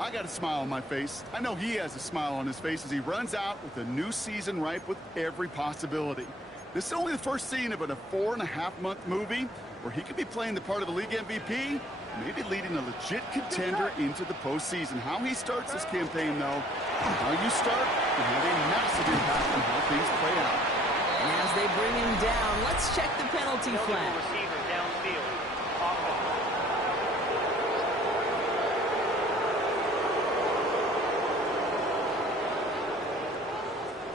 I got a smile on my face. I know he has a smile on his face as he runs out with a new season ripe with every possibility. This is only the first scene of a 4.5-month movie where he could be playing the part of the league MVP, maybe leading a legit contender into the postseason. How he starts this campaign, though, and how you start can have a massive impact on how things play out. And as they bring him down, let's check the penalty flag. Receiver downfield.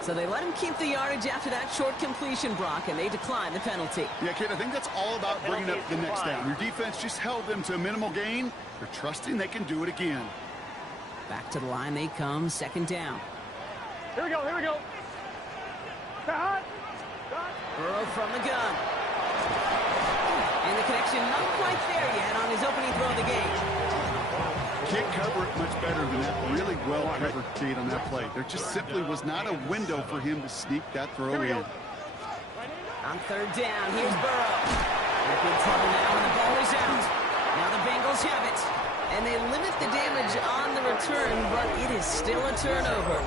So they let him keep the yardage after that short completion, Brock, and they decline the penalty. Yeah, kid, I think that's all about bringing up the next down. Your defense just held them to a minimal gain. They're trusting they can do it again. Back to the line they come, second down. Here we go, here we go. Cut. Burrow from the gun. And the connection not quite there yet on his opening throw of the game. Can't cover it much better than that. Really well covered, Kate, on that play. There just simply was not a window for him to sneak that throw in. On third down, here's Burrow. Good trouble now, and the ball is out. Now the Bengals have it. And they limit the damage on the return, but it is still a turnover.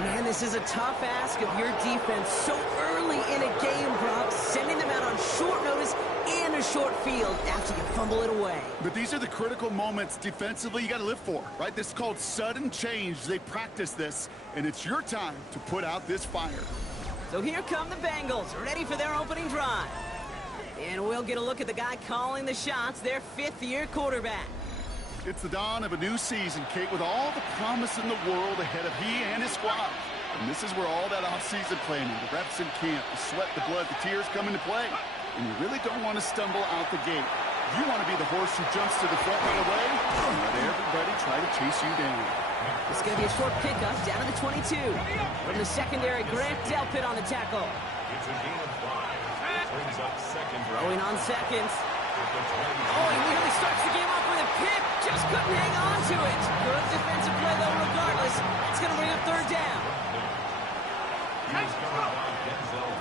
Man, this is a tough ask of your defense so early in a game, Brock, sending them out on short notice and a short field after you fumble it away. But these are the critical moments defensively you got to live for, right? This is called sudden change. They practice this, and it's your time to put out this fire. So here come the Bengals, ready for their opening drive. And we'll get a look at the guy calling the shots, their fifth-year quarterback. It's the dawn of a new season, Kate, with all the promise in the world ahead of he and his squad. And this is where all that off-season planning, the reps in camp, the sweat, the blood, the tears come into play. And you really don't want to stumble out the gate. You want to be the horse who jumps to the front right away and let everybody try to chase you down. It's going to be a short pickup down to the 22. From the secondary, Grant Delpit on the tackle. It's a gain of 5. Brings up second. Throwing on seconds. Oh, he nearly starts the game off with a pick. Just couldn't hang on to it. Good defensive play, though, regardless. It's going to bring up third down.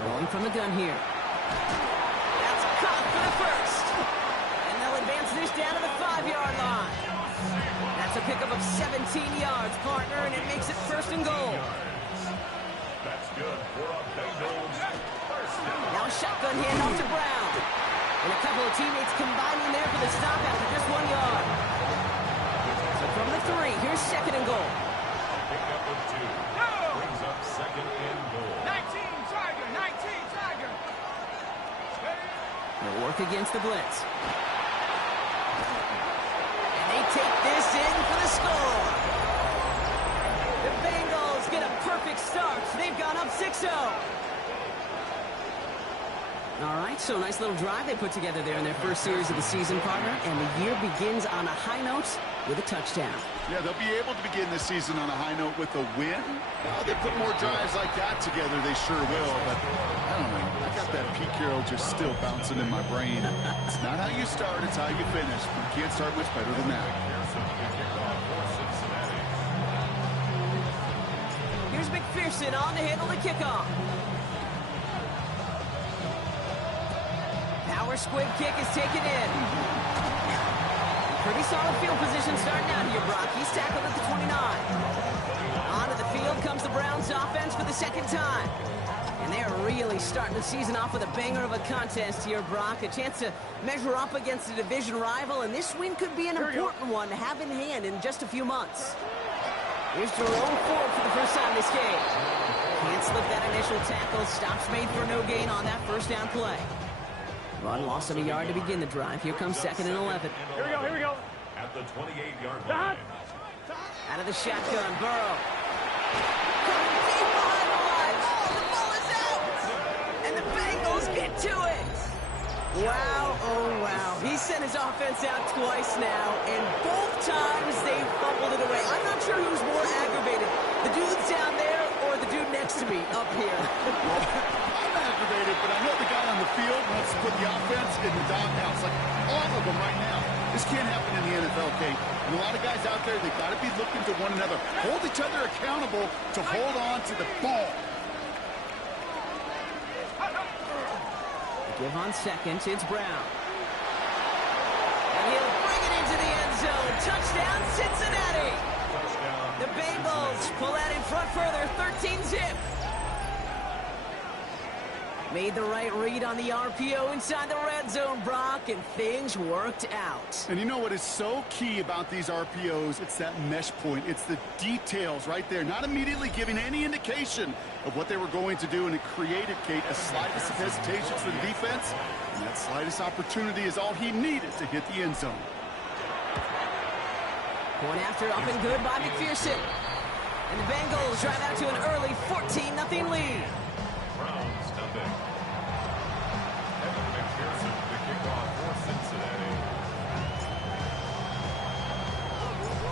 Rolling from the gun here. That's caught for the first. And they'll advance this down to the 5-yard line. That's a pickup of 17 yards, partner, and it makes it first and goal. That's good for a Bengals first down. Now a shotgun handoff to Brown. And a couple of teammates combining there for the stop after just 1 yard. So from the 3, here's second and goal. Pickup of 2. Brings up second and goal. 19 Tiger. They'll work against the blitz. And they take this in for the score. The Bengals get a perfect start. They've gone up 6-0. All right, so nice little drive they put together there in their first series of the season, partner, and the year begins on a high note with a touchdown. Yeah, they'll be able to begin this season on a high note with a win. Well, they put more drives like that together, they sure will, but I don't know. I got that Pete Carroll just still bouncing in my brain. It's not how you start, it's how you finish. You can't start much better than that. Here's McPherson on to handle the kickoff. Power squib kick is taken in. Pretty solid field position starting out here, Brock. He's tackled at the 29. Onto the field comes the Browns offense for the second time. And they're really starting the season off with a banger of a contest here, Brock. A chance to measure up against a division rival, and this win could be an important one to have in hand in just a few months. Here's Jerome Ford for the first time this game. Can't slip that initial tackle. Stops made for no gain on that first down play. Run loss of a yard to begin the drive. Here comes second and 11. Here we go. At the 28-yard line. Out of the shotgun, Burrow. Coming deep behind the line. Oh, the ball is out. And the Bengals get to it. Wow, oh wow. He sent his offense out twice now, and both times they fumbled it away. I'm not sure who's more aggravated, the dudes down there or the dude next to me up here. Well, I'm aggravated, but I know the guy on the field wants to put the offense in the doghouse, like all of them right now. This can't happen in the NFL, Kate. And a lot of guys out there, they've got to be looking to one another. Hold each other accountable to hold on to the ball. Give on second, it's Brown. And he'll bring it into the end zone. Touchdown, Cincinnati! pull that in front further, 13-zip. Made the right read on the RPO inside the red zone, Brock, and things worked out. And you know what is so key about these RPOs? It's that mesh point. It's the details right there, not immediately giving any indication of what they were going to do, and it created, Kate, a slightest of hesitation for the defense, and that slightest opportunity is all he needed to hit the end zone. Point after up and good by McPherson. And the Bengals drive out to an early 14-0 lead. Browns nothing. Evan McPherson, the kickoff for Cincinnati.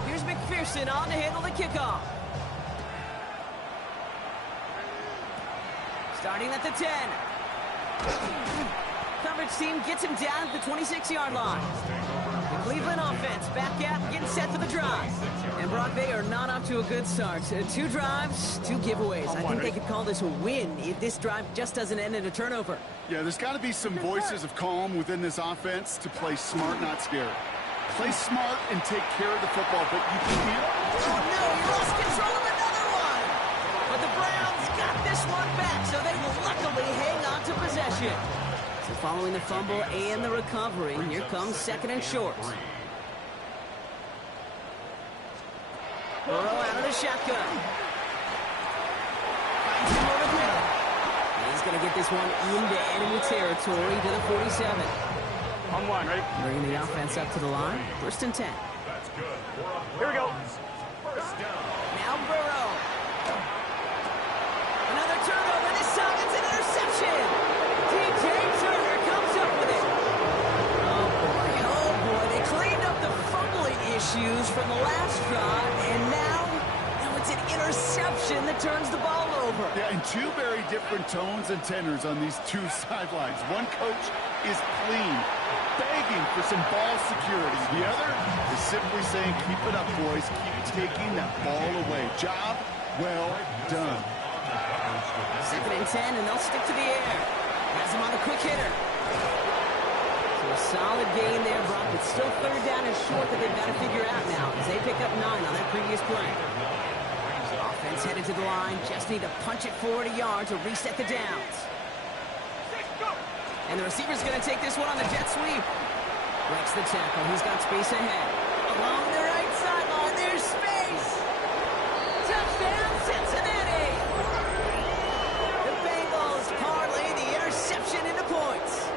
Here's McPherson on to handle the kickoff. Starting at the 10. Coverage team gets him down at the 26-yard line. The Cleveland offense back out and getting set for the drive. And Brock, they are not off to a good start. 2 drives, 2 giveaways. I think they could call this a win if this drive just doesn't end in a turnover. Yeah, there's got to be some voices of calm within this offense to play smart, not scared. Play smart and take care of the football, but you can't. Oh, no, he lost control of another one. But the Browns got this one back, so they will luckily hang on to possession. So following the fumble and the recovery, here comes 2nd and short. Burrow out of the shotgun. Finds him over the middle. He's going to get this one into enemy territory to the 47. On one, ready? Bringing the offense up to the line. 1st and 10. That's good. Here we go. First down. Now Burrow. Another turnover. This time it's an interception. DJ Turner comes up with it. Oh boy. They cleaned up the fumbling issues from the last drive, and now it's an interception that turns the ball over. Yeah, and 2 very different tones and tenors on these 2 sidelines. One coach is clean, begging for some ball security. The other is simply saying, keep it up, boys. Keep taking that ball away. Job well done. 2nd and 10, and they'll stick to the air. Has him on the quick hitter. So a solid gain there, Brock. It's still 3rd down and short that they've got to figure out now as they pick up 9 on that previous play. Offense headed to the line. Just need to punch it forward a yard to reset the downs. And the receiver's going to take this one on the jet sweep. Breaks the tackle. He's got space ahead. Along the right sideline, there's space. Touchdown, Cincinnati. The Bengals parlay the interception into points.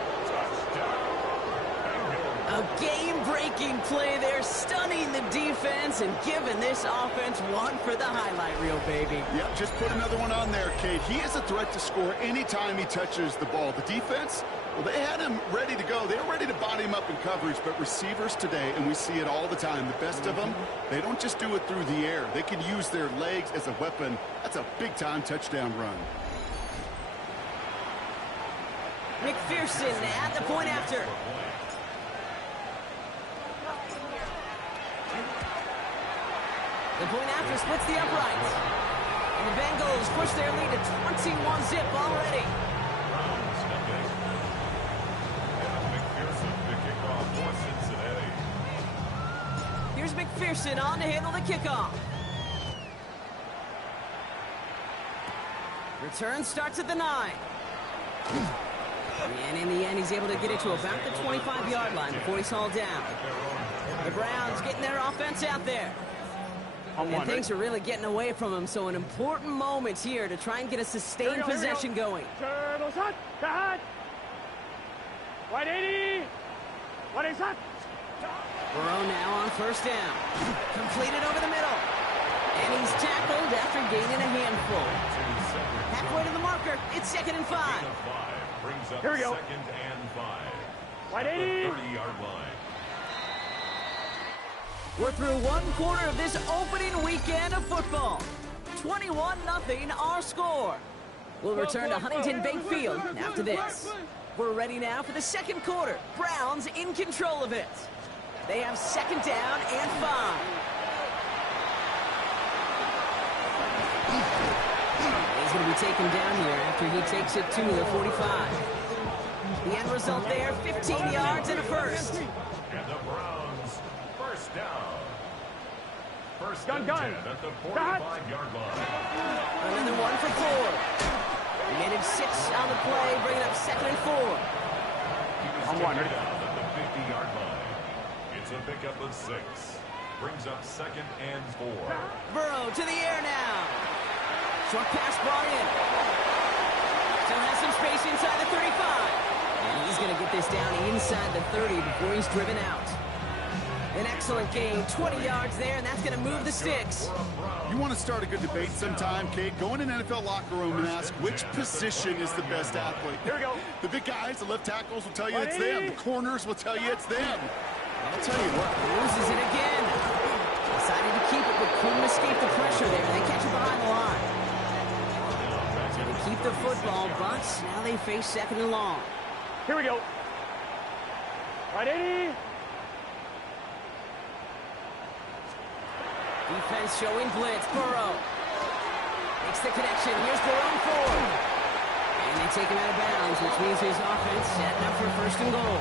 A game-breaking play there, stunning the defense and giving this offense one for the highlight reel, baby. Yep, just put another one on there, Kate. He is a threat to score anytime he touches the ball. The defense, well, they had him ready to go. They were ready to body him up in coverage, but receivers today, and we see it all the time, the best of them, they don't just do it through the air. They can use their legs as a weapon. That's a big-time touchdown run. McPherson at the point after. The point after splits the uprights. And the Bengals push their lead to 21-zip already. Here's McPherson on to handle the kickoff. Return starts at the 9. And in the end, he's able to get it to about the 25-yard line before he's hauled down. The Browns getting their offense out there. And things are really getting away from him, so an important moment here to try and get a sustained possession going. Turtles hot, the hot. 180. 180 hot. Burrow now on 1st down. Completed over the middle. And he's tackled after gaining a handful. Halfway to the marker, it's 2nd and 5. Here we go. 2nd and 5. 180. 30-yard line. We're through one quarter of this opening weekend of football. 21-0 our score. We'll return to Huntington Bank Field after this. We're ready now for the 2nd quarter. Browns in control of it. They have 2nd down and 5. He's going to be taken down here after he takes it to the 45. The end result there, 15 yards and a first. And the Browns, 1st down. First Gun, and gun. 10 at the 45-yard line. Another one for Ford. He made it 6 on the play, bringing up 2nd and 4. I'm one. Taken down at the 50-yard line. It's a pickup of 6. Brings up 2nd and 4. Burrow to the air now. Short pass brought in. Still has some space inside the 35. And he's going to get this down inside the 30 before he's driven out. An excellent gain, 20 yards there, and that's going to move the sticks. You want to start a good debate sometime, Kate? Go in an NFL locker room and ask which position is the best athlete. Here we go. The big guys, the left tackles will tell you it's them. The corners will tell you it's them. I'll tell you what. Loses it again. Decided to keep it, but couldn't escape the pressure there. They catch it behind the line. So they keep the football, but now they face 2nd and long. Here we go. Right 80. Defense showing blitz. Burrow makes the connection. Here's Burrow forward. And they take him out of bounds, which means his offense setting up for 1st and goal.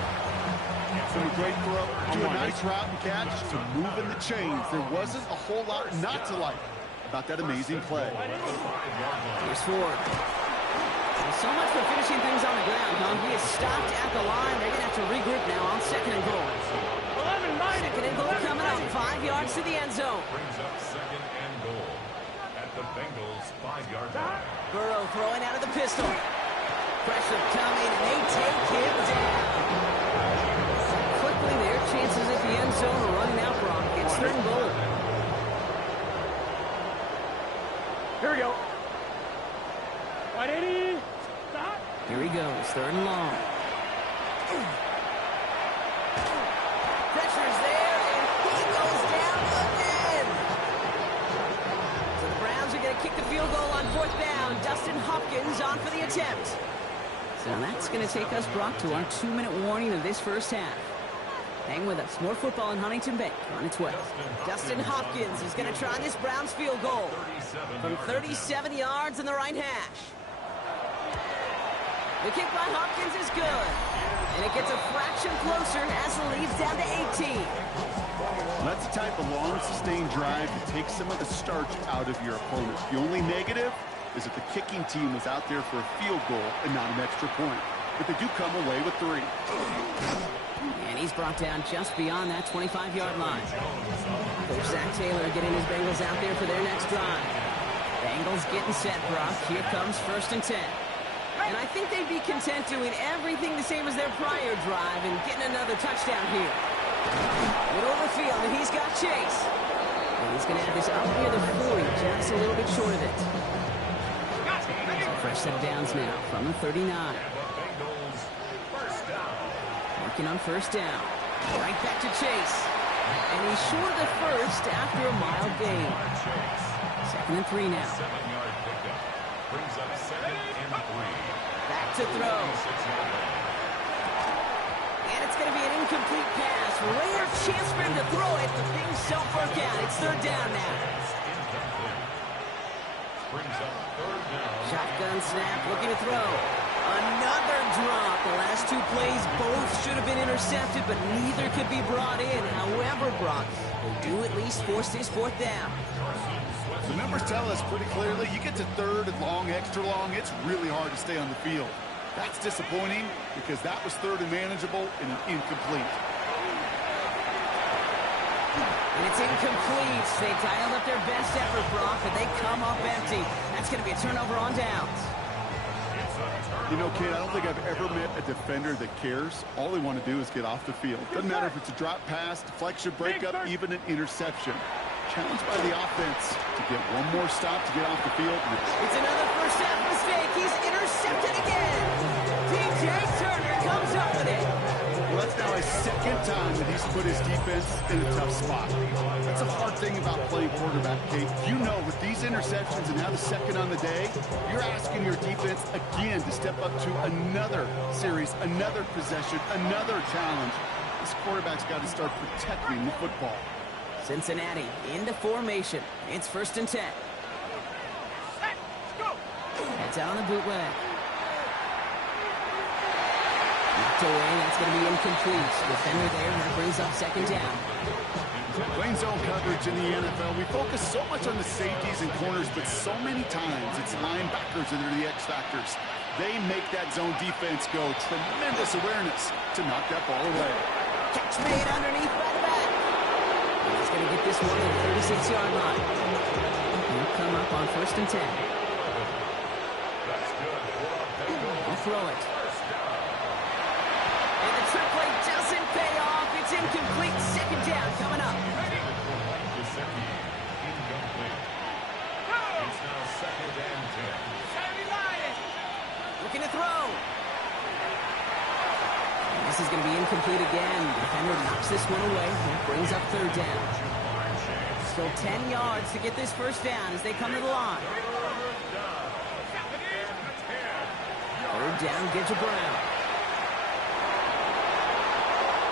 From a great throw to a nice route and catch to moving the chains. There wasn't a whole lot not to like about that amazing play. Here's Ford. Well, so much for finishing things on the ground, huh? He is stopped at the line. They're going to have to regroup now on 2nd and goal. 2nd and goal coming up, 5 yards to the end zone. Brings up 2nd and goal at the Bengals 5-yard line. Burrow throwing out of the pistol. Pressure coming, and they take him down. Quickly, their chances at the end zone are running out, Brock. It's 3rd and goal. Here we go. Right 80. Stop. Here he goes, 3rd and long. Pressure's there, and he goes down again. So the Browns are going to kick the field goal on 4th down. Dustin Hopkins on for the attempt. So that's going to take us, Brock, to our 2-minute warning of this first half. Hang with us. More football in Huntington Bank on its way. Dustin Hopkins is going to try this Browns field goal from 37 yards in the right hash. The kick by Hopkins is good. And it gets a fraction closer as the lead's down to 18. That's the type of long, sustained drive that takes some of the starch out of your opponent. The only negative is that the kicking team was out there for a field goal and not an extra point. But they do come away with 3. And he's brought down just beyond that 25-yard line. Coach Zach Taylor getting his Bengals out there for their next drive. Bengals getting set, Brock. Here comes 1st and 10. And I think they'd be content doing everything the same as their prior drive and getting another touchdown here. Middle of the field, and he's got Chase. And he's going to have this up near the 40, just a little bit short of it. So fresh set of downs now from the 39. Working on 1st down. Right back to Chase. And he's short of the 1st after a mild gain. 2nd and 3 now. 7-yard pickup. Brings up 2nd and 3. Back to throw. And it's going to be an incomplete pass. Rare chance for him to throw it, but things don't work out. It's 3rd down now. Brings up 3rd down. Shotgun snap, looking to throw. Another drop. The last 2 plays both should have been intercepted, but neither could be brought in. However, Brock, they do at least force this 4th down. The numbers tell us pretty clearly, you get to 3rd and long, extra long, it's really hard to stay on the field. That's disappointing because that was 3rd and manageable and an incomplete. And it's incomplete. They dialed up their best effort, Brock, but they come up empty. That's going to be a turnover on downs. You know, kid, I don't think I've ever met a defender that cares. All they want to do is get off the field. Doesn't matter if it's a drop pass, deflection, breakup, even an interception. Challenged by the offense to get one more stop to get off the field. It's another first half mistake. He's intercepted again. DJ Turner comes up with it. Well, that's now his 2nd time that he's put his defense in a tough spot. That's a hard thing about playing quarterback, Kate. You know, with these interceptions and now the 2nd on the day, you're asking your defense again to step up to another series, another possession, another challenge. This quarterback's got to start protecting the football. Cincinnati into formation. It's 1st and 10. Heads out on the bootleg. Knocked away. That's going to be incomplete. Defender there. That brings up 2nd down. Playing zone coverage in the NFL, we focus so much on the safeties and corners, but so many times it's linebackers that are the X factors. They make that zone defense go. Tremendous awareness to knock that ball away. Catch made underneath by the back. And he's going to get this one at the 36-yard line. He'll come up on 1st and 10. He'll throw it. And the trick play doesn't pay off. It's incomplete. 2nd down coming up. It's now 2nd and 10. Looking to throw. This is going to be incomplete again. Defender knocks this one away. It brings up 3rd down. Still 10 yards to get this 1st down as they come to the line. 3rd down, get to Brown.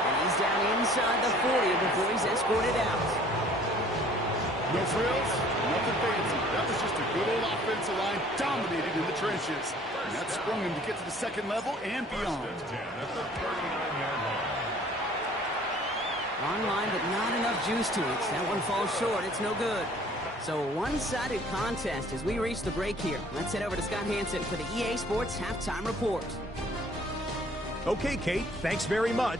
And he's down inside the 40 before he's escorted out. No frills, nothing fancy. That was just a good old offensive line dominated in the trenches. And that sprung him to get to the 2nd level and beyond. Long line, but not enough juice to it. That one falls short. It's no good. So a one-sided contest as we reach the break here. Let's head over to Scott Hansen for the EA Sports Halftime Report. Okay, Kate, thanks very much.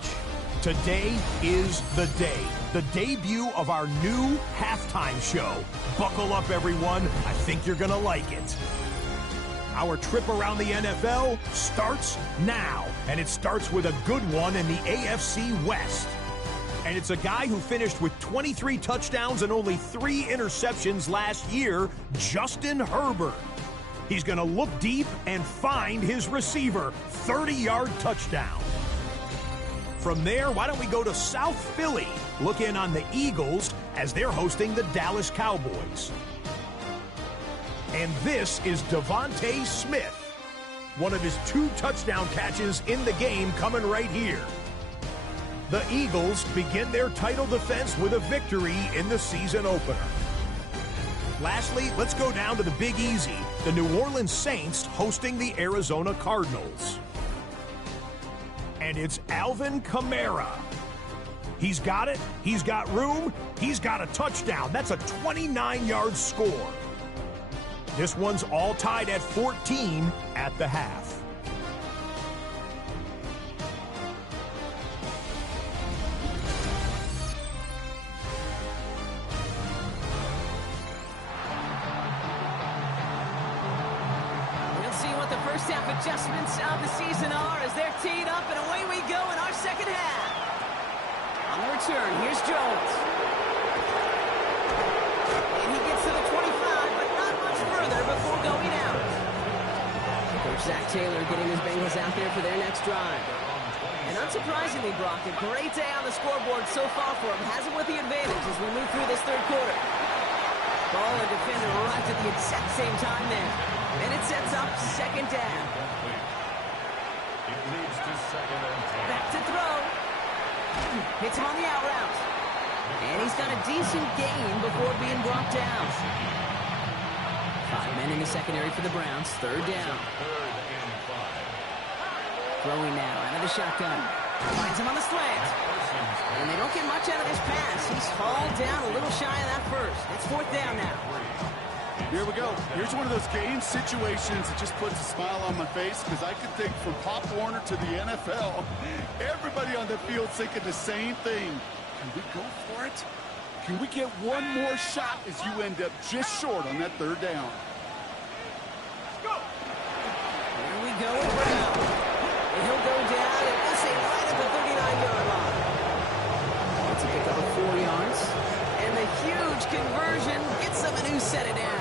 Today is the day. The debut of our new halftime show. Buckle up, everyone. I think you're going to like it. Our trip around the NFL starts now, and it starts with a good one in the AFC West. And it's a guy who finished with 23 touchdowns and only 3 interceptions last year, Justin Herbert. He's going to look deep and find his receiver, 30-yard touchdown. From there, why don't we go to South Philly, look in on the Eagles as they're hosting the Dallas Cowboys. And this is Devontae Smith. One of his 2 touchdown catches in the game coming right here. The Eagles begin their title defense with a victory in the season opener. Lastly, let's go down to the Big Easy, the New Orleans Saints hosting the Arizona Cardinals. And it's Alvin Kamara. He's got it, he's got room, he's got a touchdown. That's a 29-yard score. This one's all tied at 14 at the half. Adjustments of the season are as they're teed up, and away we go in our 2nd half. On the return, here's Jones. And he gets to the 25, but not much further before going out. Coach Zach Taylor getting his Bengals out there for their next drive. And unsurprisingly, Brock, a great day on the scoreboard so far for him. Has it with the advantage as we move through this 3rd quarter. Ball and defender arrived at the exact same time there. And it sets up 2nd down. It leads to 2nd and 10. Back to throw. Hits him on the out route. And he's got a decent gain before being brought down. 5 men in the secondary for the Browns. 3rd down. 3rd and 5. Throwing now out of the shotgun. Finds him on the slant. And they don't get much out of this pass. He's hauled down a little shy of that first. It's 4th down now. Here we go. Here's one of those game situations that just puts a smile on my face because I could think from Pop Warner to the NFL. Everybody on the field thinking the same thing. Can we go for it? Can we get one more shot as you end up just short on that 3rd down? Let's go. Here we go with Brown. And he'll go down and we'll say right at the 39-yard line. That's a pickup of 4 yards. And the huge conversion gets them a new set of downs.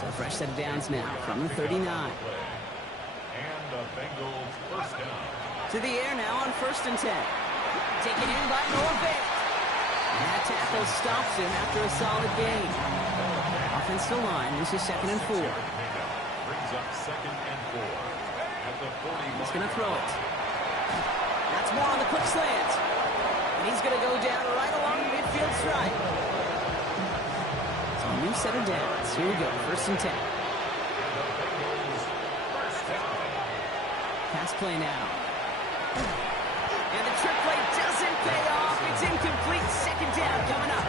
So a fresh set of downs now from the 39. And the Bengals 1st down. To the air now on 1st and 10. Taken in by Norvell. And that tackle stops him after a solid gain. Offensive line, this is 2nd and 4. Brings up 2nd and 4. At the 40. He's going to throw it. That's more on the quick slant. And he's going to go down right along the midfield stripe. So a new set of downs. Here we go, 1st and 10. Pass play now. And the trick play doesn't pay off. It's incomplete. 2nd second down coming up.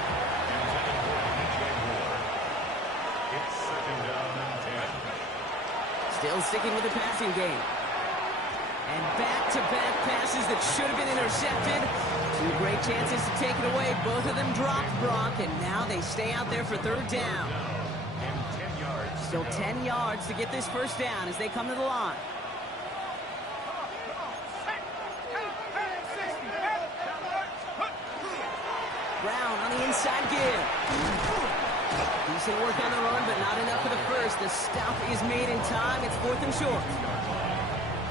It's second down and 10. Still sticking with the passing game. And back-to-back passes that should have been intercepted. Two great chances to take it away. Both of them dropped, Brock, and now they stay out there for third down. And 10 yards. Still 10 yards to get this first down as they come to the line. Brown on the inside give. Decent work on the run, but not enough for the first. The stop is made in time. It's 4th and short.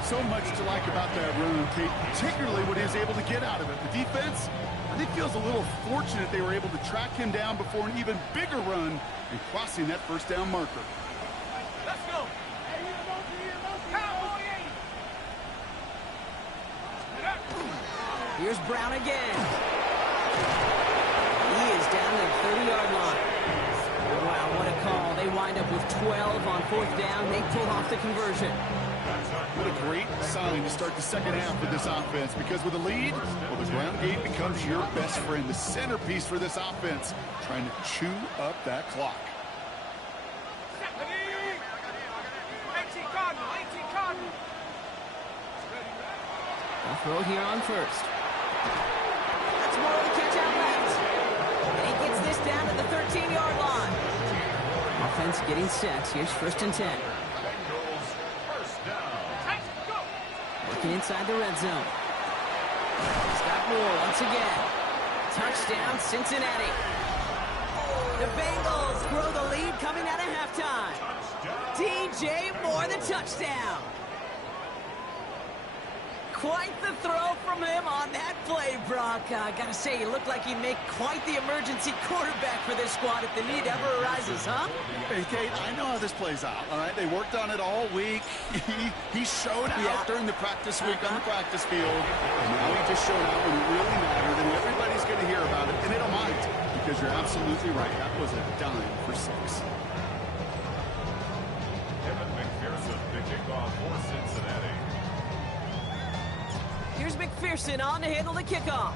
So much to like about that run, Kate, particularly what he was able to get out of it. The defense, I think, feels a little fortunate they were able to track him down before an even bigger run and crossing that first down marker. Let's go. Here's Brown again. He is down to the 30-yard line. Wow, what a call. They wind up with 12 on 4th down. They pull off the conversion. What a great sign to start the second half for this offense, because with a lead, well, the ground game becomes your best friend, the centerpiece for this offense, trying to chew up that clock. 18 Cardinal. A throw here on first. That's more of the catch out left. And he gets this down to the 13-yard line. Offense getting set. Here's 1st and 10. Bengals first down. Working inside the red zone. Scott Moore once again. Touchdown, Cincinnati. The Bengals grow the lead coming out of halftime. DJ Moore, the touchdown. Quite the throw from him on that play, Brock. I gotta say, he looked like he'd make quite the emergency quarterback for this squad if the need ever arises, huh? Hey, Kate, I know how this plays out, all right? They worked on it all week. He showed out during the practice week on the practice field, and now he just showed out when it really mattered, and everybody's going to hear about it, and they don't mind, because you're absolutely right. That was a dime for 6. Kevin McPherson, the kickoff for Cincinnati. Here's McPherson on to handle the kickoff.